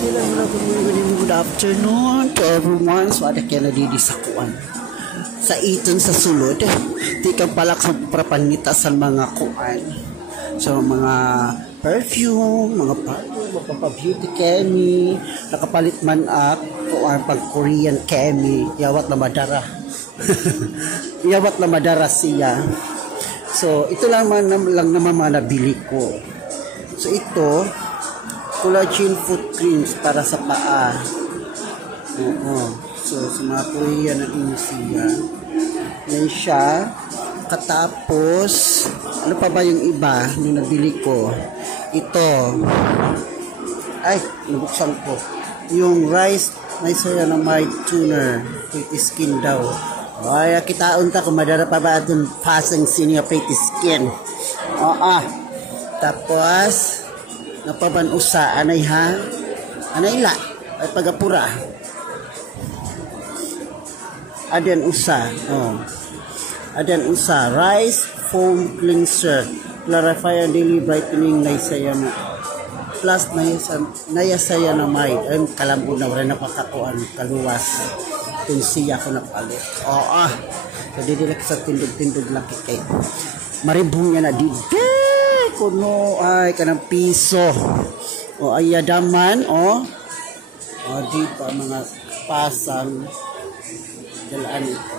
Hello, good morning, good afternoon to everyone. So, ada kaya nadidi sa kuan. Sa iton sa sulod, di kang palak sa prapanita sa mga kuan. So, mga perfume, mga parfum, magpapa-beauty chemi, nakapalit man ak, kuan pag Korean chemi, yawat na madara. Yawat na madara siya. So, ito lang naman mga nabili ko. So, ito, collagen foot creams para sa paa. Oo. So, sa mga Korean na siya. Yan siya. Katapos, ano pa ba yung iba na nabili ko? Ito. Ay, nabuksan ko. Yung rice niacinamide toner. Pretty skin daw. Ay, kitaon ta kung madara pa ba itong fasang senior pretty skin. Oo. Tapos, napabanusa, anay ha? Anay la, ay pagapura. Adan usa, oh. Adan usa, rice foam cleanser, clarifier daily brightening niacinamide. Plus niacinamide, ay kalambo na, wala napakakuan, kaluwas. Kung siya ko napalit. Oo, so didilak sa tindog-tindog laki kay. Maribong niya na didi. Kuno ay kanang piso o ayadaman o di pa mga pasang dalaan ito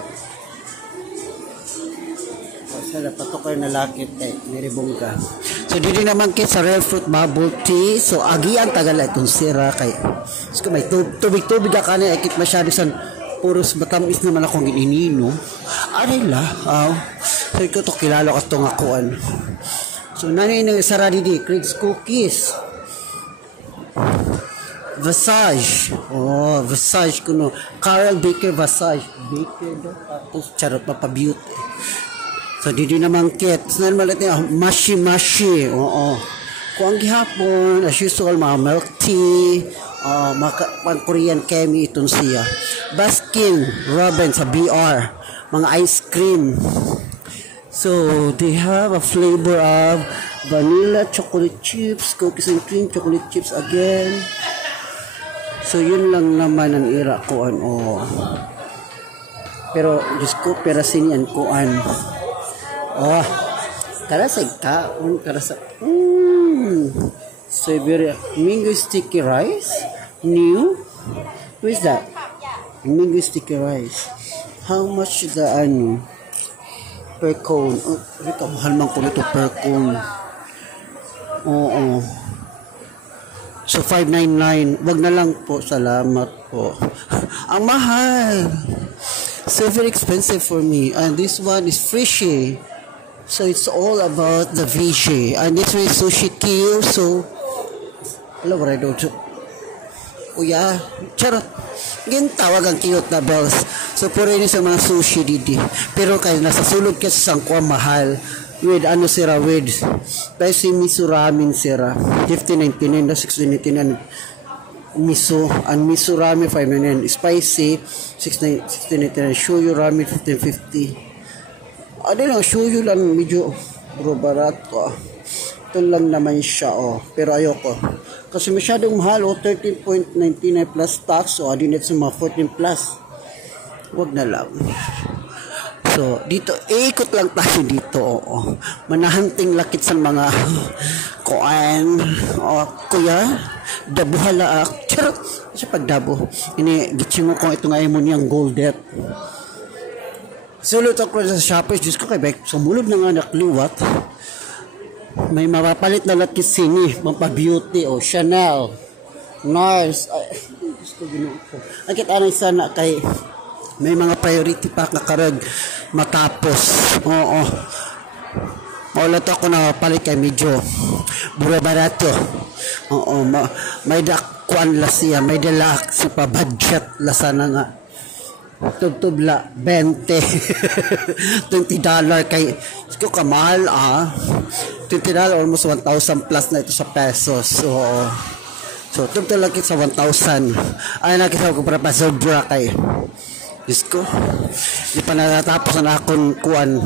o sa patukay na lakit kay niribong ka. So dito naman kit sa real fruit bubble tea. So agi ang tagal itong sira kay so may tubig ka na ikit masyado san puros matamis naman akong ininino aray la so ito to kilala ka itong akuan. So, nanay na saradi di, Craig's Cookies. Visage. Oh, Visage kuno. Carl Baker Visage. Baker daw. Tapos, charot pa beauty. So, didi naman kit. So, naman natin, mashi-mashi. Oo. Kung ang gihapon, as usual, mga milk tea, mga Korean chemi itong siya. Baskin Robbins sa BR. Mga ice cream. So, they have a flavor of vanilla, chocolate chips, cookies and cream, chocolate chips again. So, yun lang naman ang ira kuan. Oh. Pero, Diyos ko, perasin yan kuan. Oh, karasay kaon, karasay. Siberia, mango sticky rice, new. What is that? Mango sticky rice. How much is the ano? Per cone. Oh, mahal man ko nito per cone. Oo. So, 599. Wag na lang po. Salamat po. Ang mahal. So, very expensive for me. And this one is fishy. So, it's all about the fishy. And this one is sushi kill. So, hello, what I do? Kuya, charot. Gintawag ang cute na bells. So, puro yun sa mga sushi didi. Pero kayo, nasa sulog ka sa sangkwa mahal. With ano sira, with spicy miso ramen sira. 15.99 na 16.99 miso. And miso ramen 5.99. Spicy 16.99. Shoyu ramen 15.50. Ano lang, shoyu lang medyo bro barato. Ito lang naman siya pero ayoko. Kasi masyadong mahal 13.99 plus tax adinit sa mga 14 plus. Wag na lang. So, dito, ikot lang tayo dito. Manahanting lakit sa mga kuan. Kuya, dabo halaak. Charot. Kasi pag dabo, gitsin mo kung ito nga mo niyang gold debt. Sulot ako sa shoppers. Diyos ko kay Beck, sumulod na nga nakliwat. May mapapalit na lakit singi. Mampabeauty Chanel. NARS. Ay, gusto ginoon ko. Akit anay sana kay may mga priority pa kakarag matapos. Oo. Maulat ako na palit kay medyo buro barato. Oo. May dakuan la siya. May dalak sa pa-budget la sana nga. Tubtubla 20 $20 kay ko kamahal $20 almost 1,000 plus na ito sa pesos. So tubtubla kit sa 1,000 ay nakita ko para pa sobra kay Diyos ko, di pa natatapos na akong kuan,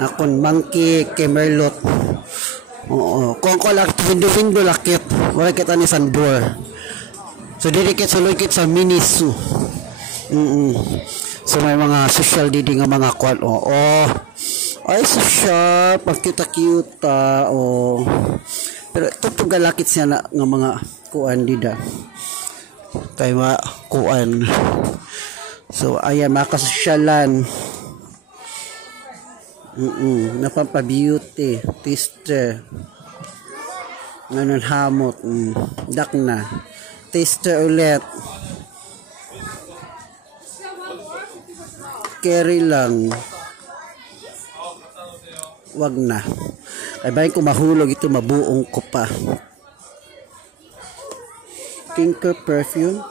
akong monkey, kemerlot. Oo, kung ko lang, window lakit, wala kita ni sandor. So didikit sa lukit sa Miniso. So may mga social didi nga mga kwan. Ay social, pag cute-cute. Pero ito galakit siya na nga mga kuan dida. Kay mga kuan. So ayan mga kasosyalan. Napapabeauty, taster. Ngayon hamot, dak na. Taster ulit. Carry lang. Wag na. Ay bayan ko mahulog ito, mabuong ko pa. Tinker perfume.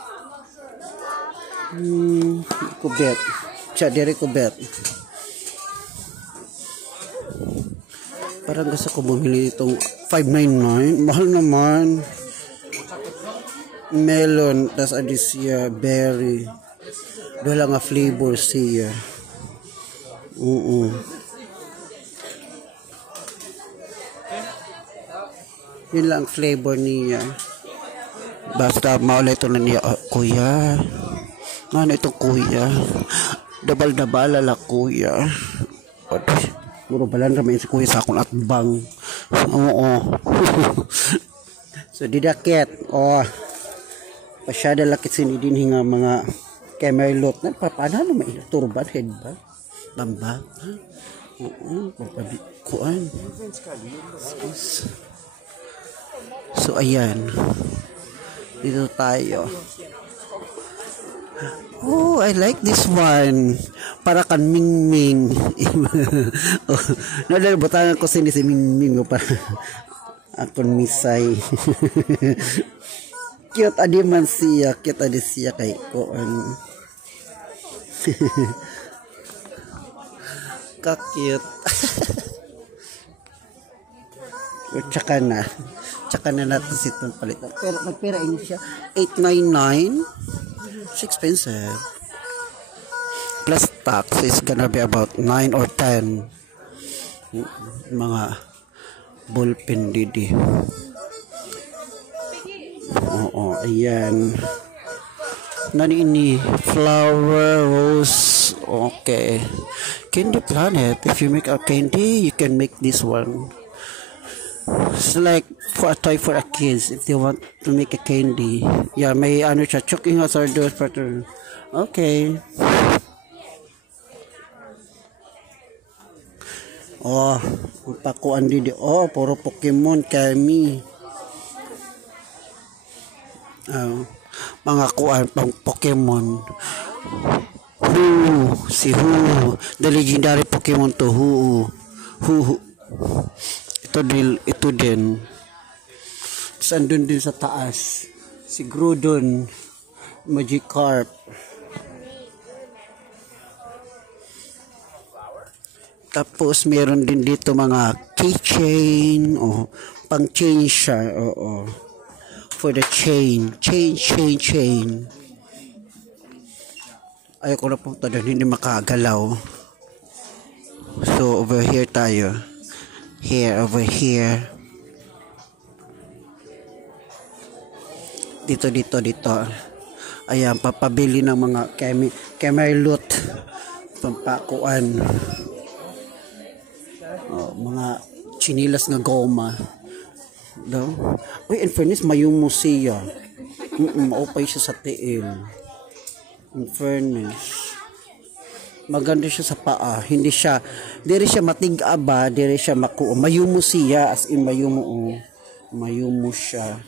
Kubet. Dire kubet. Parang gusto ko bumili itong 599. Mahal naman. Melon. Tas adisya. Berry. Dala nga flavor siya. Yun lang flavor niya. Basta maulay ito na niya. Kuya. Ano ito kuya? Dabal-dabal ala kuya. Puro balan ramay si kuya sa akong atbang. So didakit. Pasyada lakit sinidin hinga mga kemerlot. Nagpapana na may turban, headband, bambang. Kuan. So ayan. Dito tayo. I like this one. Para kan Mingming. Nadalbutan ko si Mingming para akon misay. Cute adi man siya, cute adi siya kay koan. Ka-cute. Tsaka na natin sitong palitan. Pero nagpira ini siya 899. It's expensive. Plus tax is gonna be about 9 or 10. Mga ballpen didi. Ayan. Nani ini? Flower, rose. Okay. Candy Planet. If you make a candy, you can make this one. It's like for a toy for a kids if they want to make a candy. Yeah, may ano siya, choking us or those pattern. Okay. Pakuan didi. Puro Pokemon kami. Mga kuan pang Pokemon. The legendary Pokemon to Hu. Ito din. Sandun din sa taas. Si Groudon, Magikarp. Tapos meron din dito mga keychain. Pang chain siya. For the chain. Chain. Ayoko na punta doon. Hindi makagalaw. So over here tayo. Over here. Dito. Ayan, papabili ng mga kemerlot. Pampakuan. Mga chinilas nga goma. In fairness, mayumo siya. Maupay siya sa tiil. In fairness. Maganda siya sa paa. Hindi siya matig-aba, diri siya makuo. Mayumo siya, as in mayumo. Mayumo siya.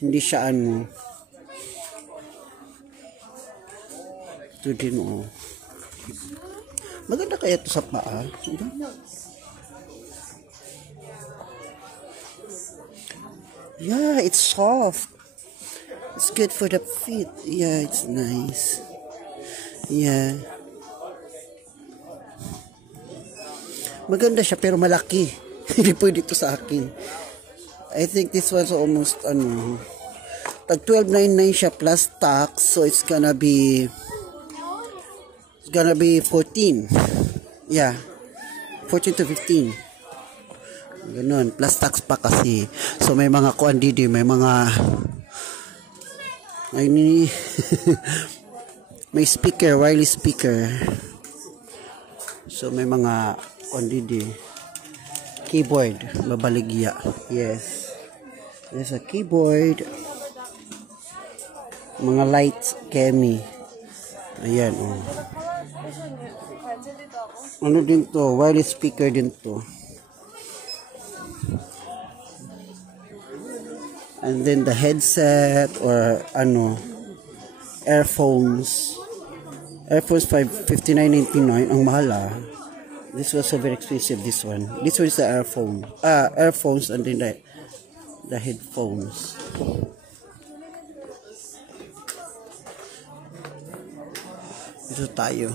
Hindi siya ano. Ito din Maganda kaya ito sa paa. Yeah, it's soft. It's good for the feet. Yeah, it's nice. Yeah. Maganda siya pero malaki. Hindi pwede ito sa akin. I think this one's almost tag 12.99 siya plus tax, so it's gonna be 14. Yeah. 14 to 15. Ganun, plus tax pa kasi. So may mga kuan didi, may mga Ay ni may speaker, wireless speaker. So may mga kondidi. Keyboard, babaligya. Yes. There's a keyboard. Mga lights, Kemi. Ayan, oh. Ano din to? Wireless speaker din to. And then the headset or ano, earphones. Earphones 59.99 ang mahal ah. This was so very expensive, this one. This one is the earphones and then the headphones. Dito tayo.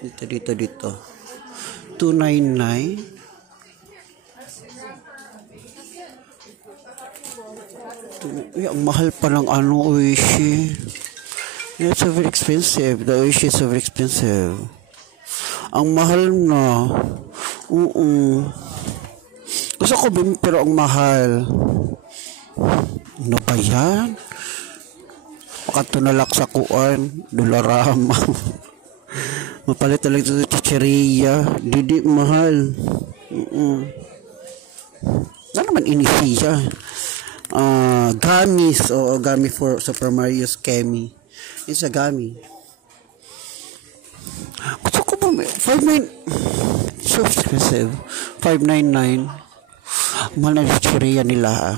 Dito. 299. Uy, ang mahal pa ng ano, Oishi. Yeah, it's so very expensive. The Oishi is so very expensive. Ang mahal na. Gusto ko bin, pero ang mahal. Ano ba yan? Pakatunalak sa kuan. Dolarama. Mapalit talaga ito sa chicheria. Didi, mahal. Ano naman inisiya? Gummies o gummy for Super Mario's Kemi. It's a gummy. Gusto ko ba 5.9 so expensive. 5.99. Mahal na yung chicheria nila.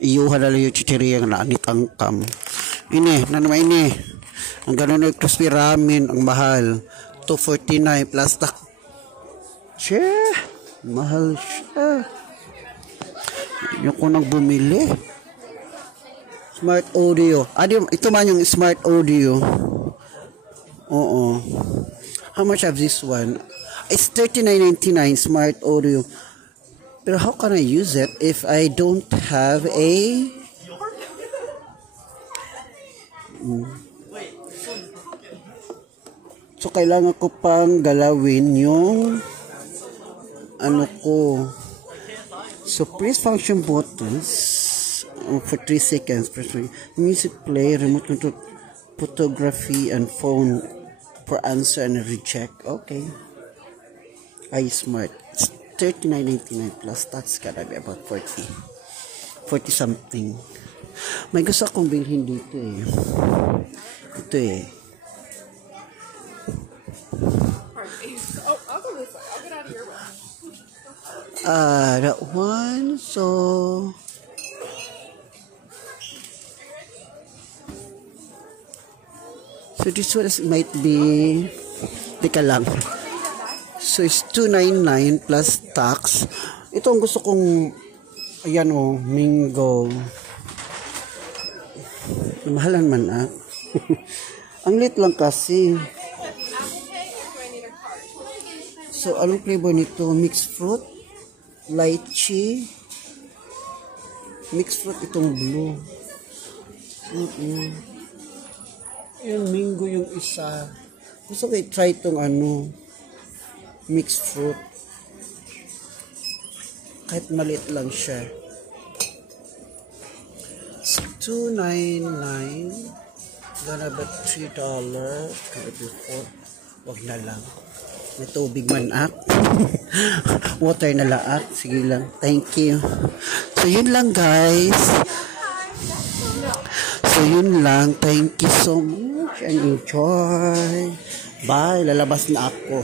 Iyuha na lang yung chicheria na anitangkam. Ini, naman ini. Ang ganun yung crispy ramen, ang mahal. 249 plus tax. Sheh, mahal siya. Yung ko nang bumili. Smart audio. Ito man yung smart audio. Oo. How much of this one? It's $39.99 smart audio. Pero how can I use it if I don't have a... So, kailangan ko pang galawin yung ano ko. So, press function buttons for 3 seconds. Press music play, remote control, photography, and phone for answer and reject. Okay. iSmart. It's $39.99 plus tax. Gotta be about 40 something. May gusto akong bilhin dito eh. Ito eh. That one. So this one might be, teka lang. So it's $299 plus tax. Ito ang gusto kong, ayan o, Mingo. Mahalan man ah. Ang lit lang kasi. So anong flavor nito? Mixed fruit, lychee, mixed fruit itong blue. Yung Mingo yung isa. Gusto ko i-try itong ano, mixed fruit. Kahit maliit lang siya. It's $2.99. Gonna be $3. Gonna be $4. Wag na lang. May tubig man ak. Water na laak. Sige lang. Thank you. So yun lang guys. So yun lang. Thank you so much and enjoy. Bye. Lalabas na ako.